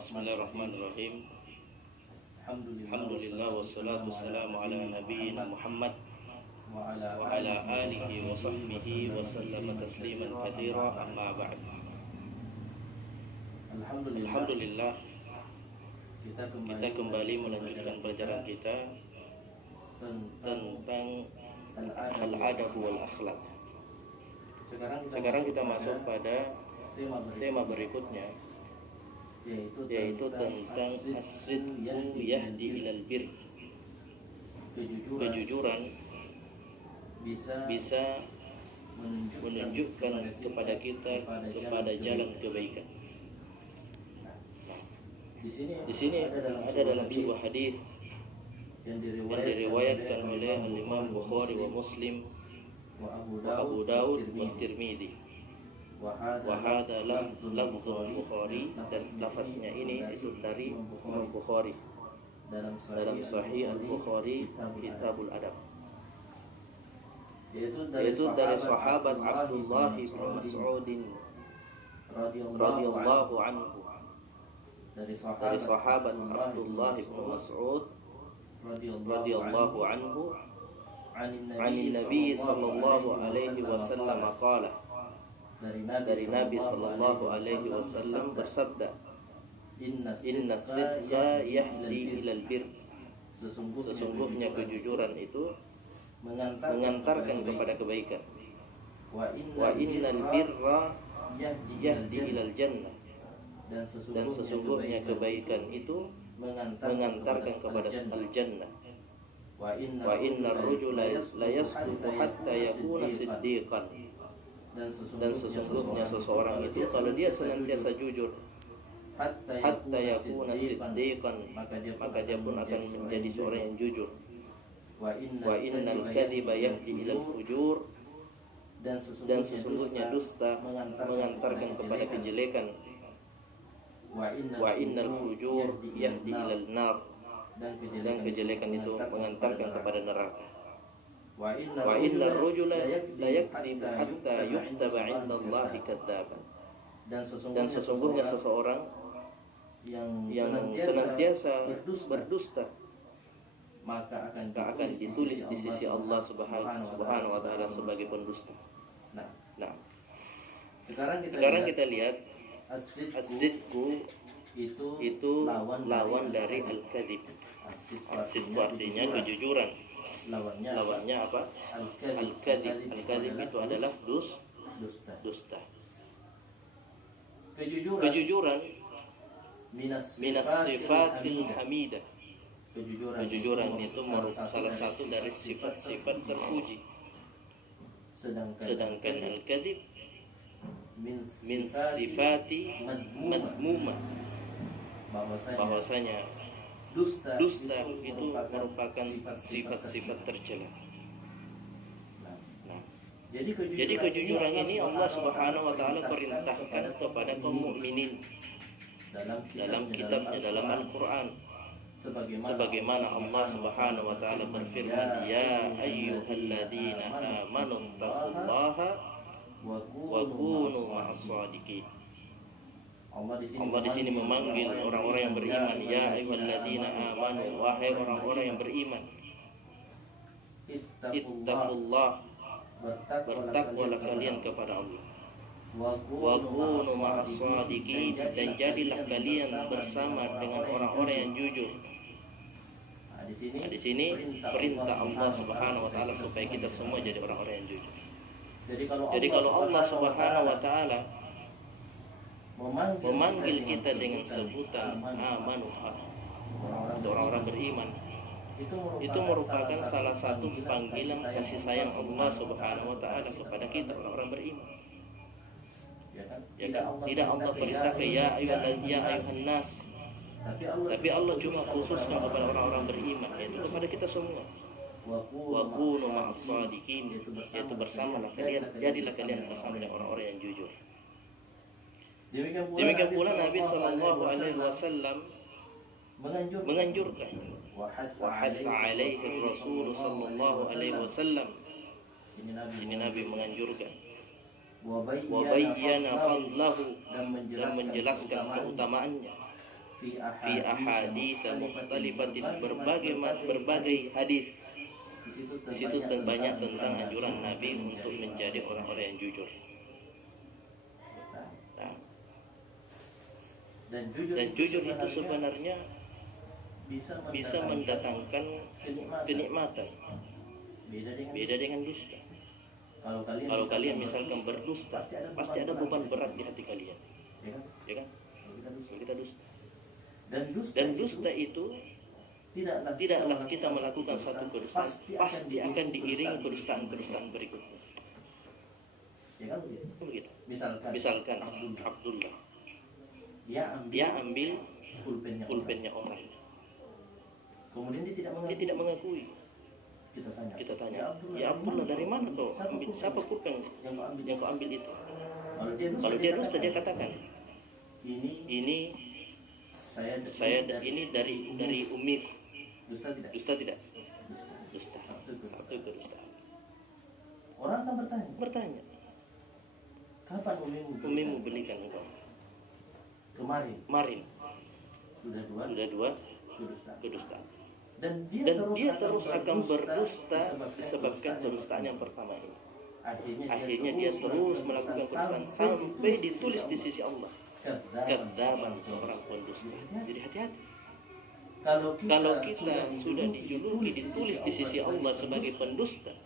Bismillahirrahmanirrahim. Alhamdulillah wassalatu wassalamu ala nabiyyina Muhammad wa ala alihi wa sahbihi wa sallama tasliman katsira, amma ba'd. Alhamdulillah, kita kembali melanjutkan pelajaran kita tentang al-adab wal akhlak. Sekarang kita masuk pada tema berikutnya, yaitu tentang as-sidqu yahdi ilal bir. Kejujuran bisa menunjukkan kepada kita kepada jalan kebaikan. Di sini ada dalam sebuah hadis yang diriwayatkan oleh Imam Bukhari wa Muslim wa Abu Daud wa Tirmidzi. Wa hadza lafzul Bukhari, dan lafaznya ini itu dari Imam Bukhari dalam Sahih Al-Bukhari Kitabul Adab, yaitu dari sahabat Abdullah bin Mas'ud radhiyallahu anhu. Dari sahabat Abdullah bin Mas'ud radhiyallahu anhu, an Nabi sallallahu alaihi wasallam qala, dari Nabi sallallahu alaihi wasallam bersabda, inna sidqa yahdi ilal bir. Sesungguhnya kejujuran itu mengantarkan kepada kebaikan. Wa innal birra yahdi ilal jannah. Dan sesungguhnya kebaikan itu mengantarkan kepada al-jannah. Wa innar rajula la yasduqu hatta yakuna siddiqan. Dan sesungguhnya seseorang itu kalau dia senantiasa jujur hatta yakuna siddiqan, maka dia pun akan menjadi seorang yang jujur. Wa innal kadhiba yahdi ilal fujur. Dan sesungguhnya dusta mengantarkan kepada kejelekan. Wa innal fujur yahdi ilal nar. Dan kejelekan itu mengantarkan kepada neraka. Wa innar rajula la yakdzibu hatta yuktaba 'inda Allahi kadzaban. Dan sesungguhnya seseorang yang senantiasa berdusta, maka akan ditulis di sisi Allah Subhanahu wa taala sebagai pendusta. Nah, sekarang kita lihat as-sidqu itu lawan dari al-kadzib. As-sidqu artinya kejujuran. Lawannya apa? Al-kadzib. Al-kadzib itu adalah dusta. Kejujuran minas sifatil hamidah. Kejujuran itu merupakan salah satu dari sifat-sifat terpuji. Sedangkan al-kadzib min sifati madmumah. Bahwasanya dusta itu merupakan sifat-sifat tercela. Jadi kejujuran ini Allah Subhanahu wa taala perintahkan kepada kaum mukminin dalam kitabnya, dalam Al-Qur'an. Sebagaimana Allah Subhanahu wa taala berfirman, ya ayyuhalladzina amanu taqullaha wa kunu ma'as-shadiqin. Allah di sini memanggil orang-orang yang beriman, ya ayyuhalladzina amanu, wahai orang-orang yang beriman. Ittaqullah, bertakwalah kalian kepada Allah. Wa kunu ma'as-shadiqin, dan jadilah kalian bersama dengan orang-orang yang jujur. Di sini perintah Allah Subhanahu wa taala supaya kita semua jadi orang-orang yang jujur. Jadi kalau Allah Subhanahu wa taala memanggil kita dengan sebutan amanu, orang-orang beriman, itu merupakan salah satu panggilan kasih sayang Allah Subhanahu wa taala kepada kita, orang-orang beriman. Ya kan? Tidak Allah perintahkan ya ayuhan nas, tapi Allah cuma khususkan kepada orang-orang beriman, yaitu kepada kita semua. Wa kunu ma'as-shadiqin, yaitu bersamalah kalian, jadilah kalian bersama dengan orang-orang yang jujur. Demikian pula Nabi sallallahu alaihi wasallam menganjurkan, wa hatha alaihi Rasul sallallahu alaihi wasallam. Ini Nabi menganjurkan, wa bayyana fadlahu, dan menjelaskan keutamaannya. fi ahadits mukhtalifatin, berbagai hadis. Di situ banyak tentang anjuran Nabi untuk menjadi orang-orang yang jujur. Nah, dan jujur itu sebenarnya bisa mendatangkan kenikmatan. Beda dengan dusta. Kalau kalian misalkan berdusta, pasti ada beban berat di hati kalian, ya kan? Kita dusta. Dan dusta itu tidaklah kita melakukan satu kedustaan, pasti akan diiringi kedustaan berikutnya. Begitu. Misalkan Abdullah, dia ambil pulpennya orang, kemudian dia tidak mengakui. Kita tanya, ya Abdullah, dari mana kau ambil? Siapa pulpen yang kau ambil itu? Kalau dia dusta, dia katakan, ini saya ini dari Umi. Dusta tidak? Dusta. Satu kedustaan. Orang akan bertanya, kapan umimu belikan engkau? Kemarin. Sudah dua kedustaan. Dan dia terus akan berdusta disebabkan kedustaan yang pertama ini. Akhirnya dia terus melakukan kedustaan sampai ditulis di sisi Allah, kadzaban, seorang pendusta. Jadi hati-hati. Kalau kita sudah dijuluki, ditulis di sisi Allah sebagai pendusta,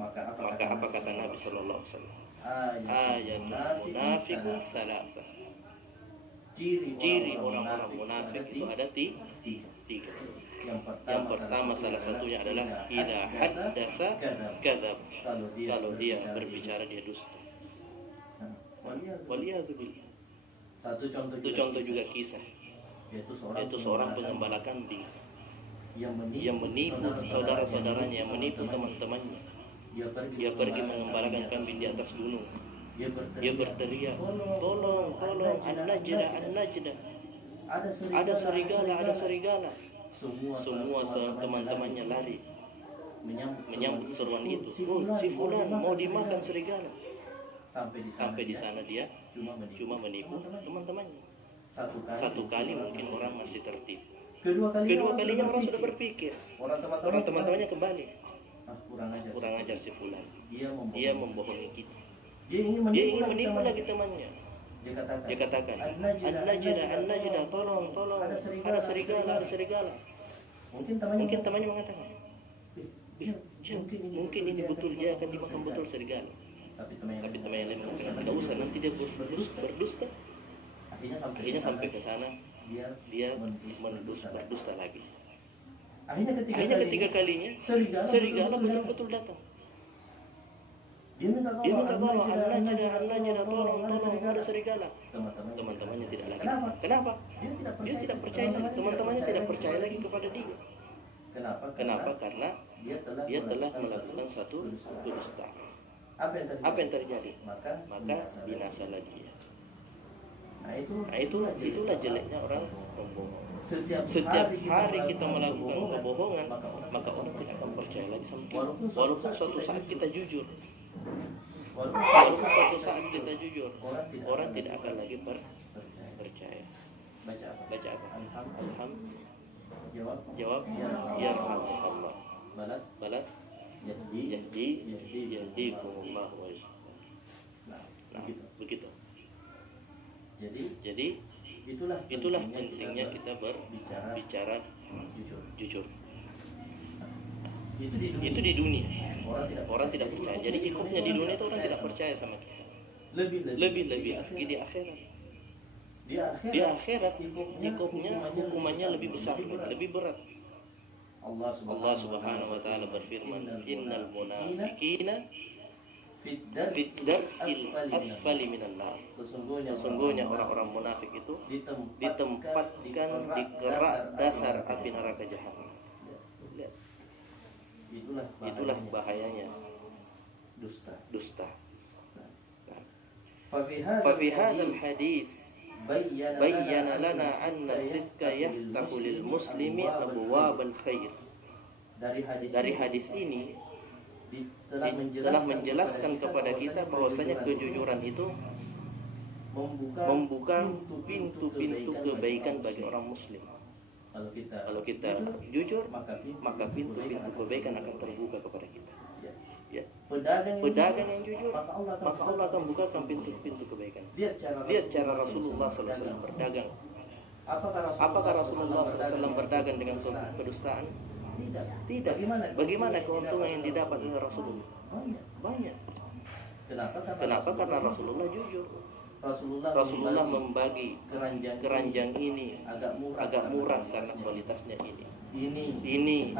maka apa kata Nabi Sallallahu Alaihi Wasallam? Ayatul munafiqun thalatha. Ciri orang-orang munafik itu ada tiga. Yang pertama, salah satunya adalah idza haddatsa kadzab. Kalau dia berbicara, dia dusta. Waliyadzubillah. Satu contoh juga kisah, yaitu seorang pengembala kambing yang menipu saudara-saudaranya, yang menipu teman-temannya. Dia pergi mengembalakan kambing di atas gunung. Dia berteriak, tolong, an-najda. Ada serigala. Semua teman-temannya lari menyambut seruan itu. Oh, si fulan mau dimakan serigala. Sampai di sana dia cuma menipu teman-temannya. Satu kali mungkin orang masih tertib. Kedua kalinya orang sudah berpikir. Orang teman-temannya kembali. Kurang ajar si fulan. Dia membohongi kita. Dia ingin menipu lagi temannya. Dia katakan, an-najda, tolong, ada serigala. Mungkin temannya mengatakan, mungkin ini betul, dia akan dimakan betul serigala. Tapi temannya lain mengatakan, tidak usah, nanti dia berdusta. Akhirnya sampai ke sana, dia berdusta lagi. Akhirnya ketiga kalinya, serigala betul-betul datang. Dia minta tolong, an-najda, tolong, ada serigala. Teman-temannya tidak lagi. Kenapa? Dia tidak percaya lagi. Teman-temannya tidak percaya lagi kepada dia. Kenapa? Karena dia telah melakukan satu kedustaan. Apa yang terjadi? Maka binasalah dia. Nah, itulah jeleknya orang pembohong. Setiap hari kita melakukan kebohongan, maka orang tidak akan percaya lagi sama kita. Walaupun suatu saat kita jujur, orang tidak akan lagi percaya. Baca apa? Jawab ya Allah. Balas yahdikumullah wa yuslih. Nah, begitu. Jadi itulah pentingnya kita berbicara jujur. Itu di dunia. Orang tidak percaya. Jadi ikutnya di dunia itu orang tidak percaya sama kita. Lebih lagi di akhirat. Di akhirat ikutnya hukumannya lebih besar, lebih berat. Allah Subhanahu wa taala berfirman, innal munafiqina fid darkil asfali minan nar. Sesungguhnya orang-orang munafik itu ditempatkan di kerak dasar api neraka jahanam. Itulah bahayanya dusta. Fafi hadzal hadits bayyana lana anna sidqa yaftahu lil muslimi abwabal khair. Dari hadis ini telah menjelaskan kepada kita bahwasanya kejujuran itu membuka pintu-pintu kebaikan bagi orang muslim. Kalau kita jujur, maka pintu-pintu kebaikan akan terbuka kepada kita. Ya. Pedagang yang jujur, maka Allah akan bukakan pintu-pintu kebaikan. Lihat cara Rasulullah SAW berdagang. Apakah Rasulullah SAW berdagang dengan kedustaan? Tidak. Bagaimana keuntungan yang didapat oleh Rasulullah? Banyak. Kenapa? Karena Rasulullah jujur. Rasulullah membagi keranjang ini agak murah karena kualitasnya ini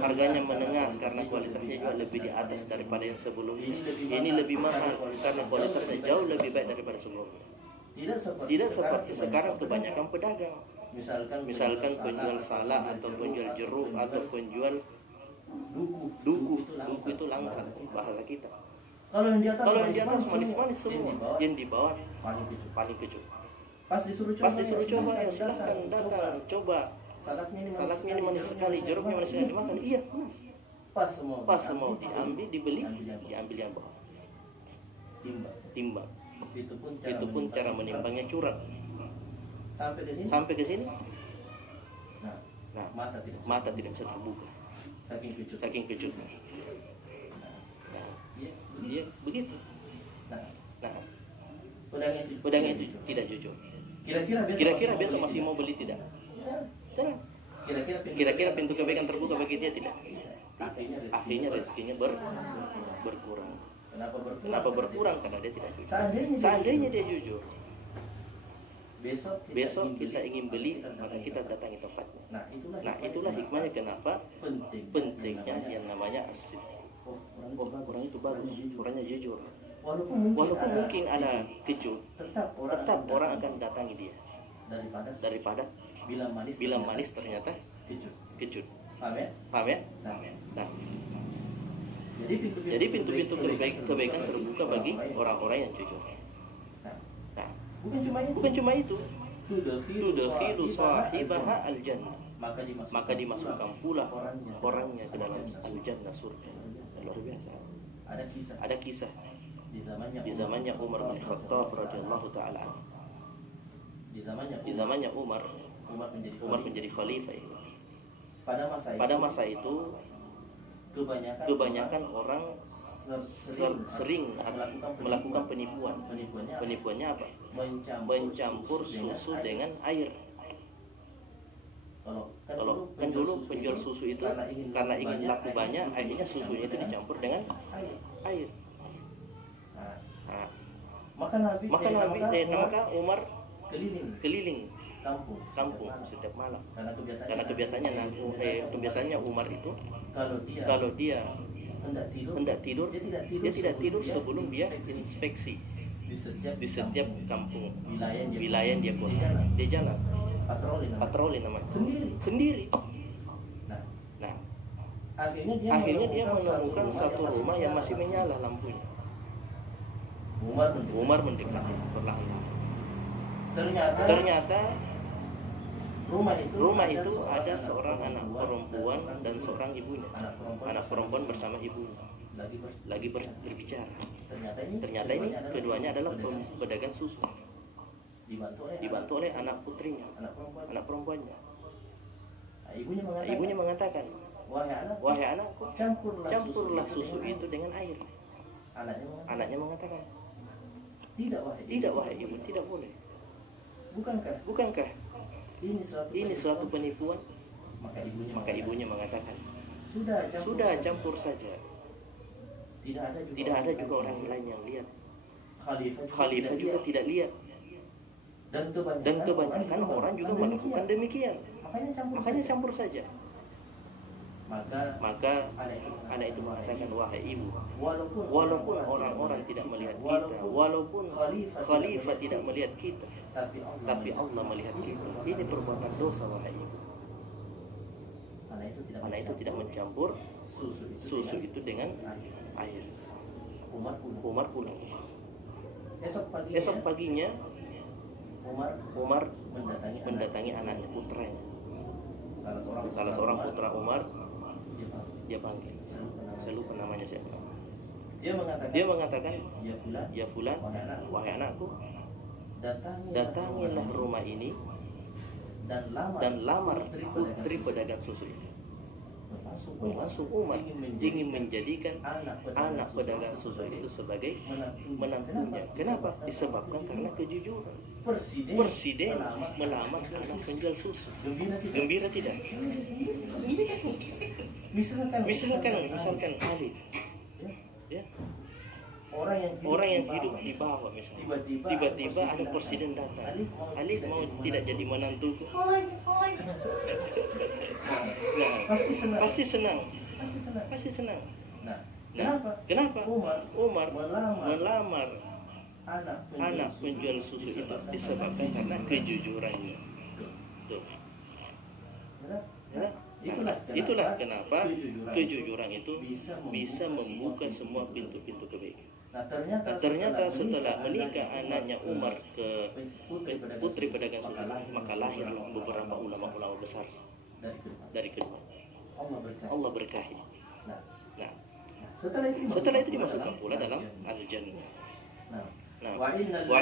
harganya menengah karena kualitasnya juga lebih di atas daripada yang sebelumnya. Ini lebih mahal karena kualitasnya jauh lebih baik daripada sebelumnya. Tidak seperti sekarang kebanyakan pedagang. Misalkan penjual salak atau penjual jeruk atau penjual duku itu langsat bahasa kita. Kalau yang di atas manis-manis semua, yang di bawah paling kecut. Pas disuruh coba, ya silahkan datang coba. Salaknya ini manis sekali, jeruknya manis sekali, dimakan. Iya, mas. Pas semua diambil, dibeli, diambil yang bawah. Timbang. Itu pun cara menimbangnya curang. Sampai ke sini. Nah, mata tidak bisa terbuka. Saking kejutnya. Iya, begitu. Nah, pedang itu tidak jujur. Kira-kira besok masih mau beli tidak? Tidak. Kira-kira pintu kebaikan terbuka bagi dia tidak? Akhirnya rezekinya berkurang. Kenapa berkurang? Karena dia tidak jujur. Seandainya dia jujur, besok kita ingin beli, maka kita datangi tempatnya. Nah, itulah hikmahnya kenapa pentingnya yang namanya asid. Orang itu bagus, orangnya jujur. Walaupun mungkin ada kecut, tetap orang akan datangi dia daripada bilang manis ternyata kecut. Paham ya? Nah, jadi pintu-pintu kebaikan terbuka bagi orang-orang yang jujur. Nah, bukan cuma itu. Tudkhilu sahibaha al-jannah, maka dimasukkan pula orangnya ke dalam al-jannah, surga. Luar biasa. Ada kisah di zamannya Umar bin Khattab radhiyallahu taala. Di zamannya Umar menjadi khalifah itu. Pada masa itu kebanyakan orang sering melakukan penipuan. Penipuannya apa? Mencampur susu dengan air. Kalau kan dulu penjual susu itu karena ingin laku banyak, akhirnya susunya itu dicampur dengan air. Nah, maka Umar keliling kampung setiap malam. Karena kebiasaannya Umar itu kalau dia hendak tidur, dia tidak tidur sebelum dia inspeksi di setiap kampung wilayah yang dia kuasai. Dia jalan patroli namanya sendiri. Nah, akhirnya dia menemukan satu rumah yang masih menyala lampunya. Umar mendekati perlahan-lahan. Ternyata rumah itu ada seorang anak perempuan dan seorang ibunya. Anak perempuan bersama ibunya lagi berbicara. Ternyata ini keduanya adalah pedagang susu. Dibantu oleh anak putrinya, anak perempuannya. Ibunya mengatakan, wahai anakku, campurlah susu itu dengan air. Anaknya mengatakan, tidak wahai ibu, tidak boleh. Bukankah ini suatu penipuan? Maka ibunya mengatakan, sudah campur saja. Tidak ada juga orang lain yang lihat. Khalifah juga tidak lihat. Dan kebanyakan orang juga melakukan demikian. Makanya campur saja. Maka anak itu mengatakan, wahai ibu, walaupun orang-orang tidak melihat kita, walaupun khalifah tidak melihat kita, tapi Allah melihat kita. Ini perbuatan dosa, wahai ibu. Anak itu tidak mencampur susu itu dengan air. Umar pulang. Esok paginya Umar mendatangi anaknya, putranya. Salah seorang putra Umar, dia panggil. Saya lupa namanya siapa. Dia mengatakan, ya fulan, wahai anakku, datangilah rumah ini dan lamar putri pedagang susu itu. Langsung Umar ingin menjadikan anak pedagang susu itu sebagai menantunya. Kenapa? Disebabkan karena kejujuran. Presiden melamar anak penjual susu. Gembira tidak? Misalkan Ali, ya, orang yang hidup di bawah misalnya, tiba-tiba ada presiden datang. Ali mau tidak jadi menantuku? Nah, pasti senang. Nah, kenapa? Umar melamar anak penjual susu itu disebabkan karena kejujurannya. Tuh. Nah, itulah kenapa kejujuran itu bisa membuka semua pintu-pintu kebaikan. Nah, ternyata setelah menikah anaknya Umar ke putri pedagang susu, maka lahirlah beberapa ulama-ulama besar dari kedua. Allah berkahi. Nah, setelah itu dimasukkan pula dalam al-jannah. Nah, wa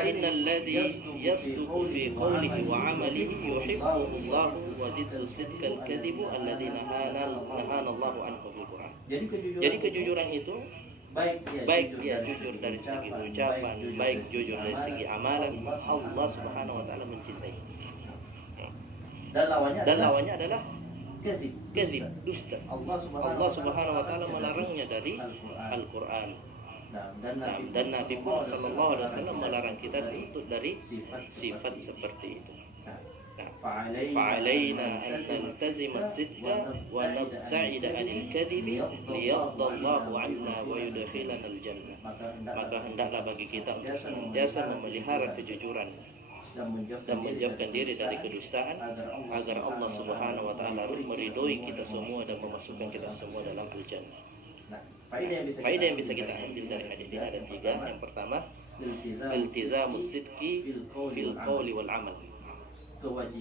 innal ladzi yasduqu fi qawlihi wa 'amalihi yuhibbuhu Allah wa diddu sidqal kadhibu alladzi nahana Allah anhu fil Qur'an. Jadi kejujuran itu baik dia jujur dari segi ucapan, baik jujur dari segi amalan, Allah Subhanahu wa taala mencintai. Dan lawannya adalah kadzib, dusta. Allah Subhanahu wa taala melarangnya dari Al-Qur'an. Dan Nabi pun sallallahu alaihi wasallam melarang kita untuk dari sifat seperti itu. فعلينا أن نلتزم الصدق ونبتعد عن الكذب ليرضى الله عنا ويدخلنا الجنة. Maka hendaklah bagi kita untuk senantiasa memelihara kejujuran dan menjauhkan diri dari kedustaan agar Allah Subhanahu wa taala meridhoi kita semua dan memasukkan kita semua dalam al-jannah. Faedah yang bisa kita ambil dari hadis ini ada 3. Yang pertama, iltizamus sidqi fil qawli wal amal.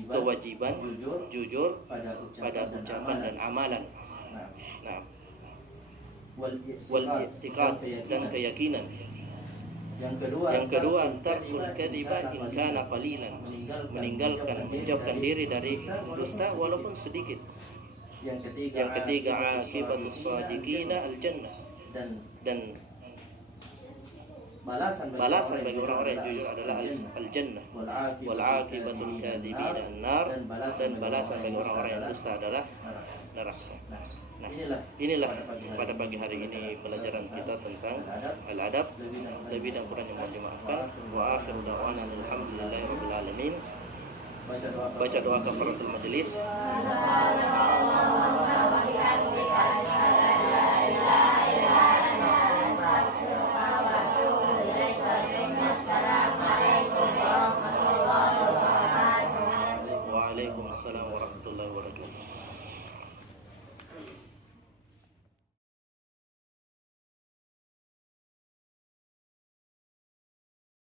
Kewajiban jujur pada ucapan dan amalan. Nah, wal i'tiqad dan keyakinan. Yang kedua, tarkul kadhiba in kana qalilan, menjauhkan diri dari dusta walaupun sedikit. Yang ketiga, akibatus shadiqina al-jannah, dan balasan bagi orang-orang yang jujur adalah al-jannah. Wal akibatul kadhibina an-nar, dan balasan bagi orang-orang yang dusta adalah neraka. Nah, inilah pada pagi hari ini pelajaran kita tentang al-adab. Lebih dan kurang yang mohon dimaafkan. Wa akhiru da'wana alhamdulillahirabbil alamin. Baca doa kafaratul majelis. Waalaikumsalam warahmatullahi wabarakatuh.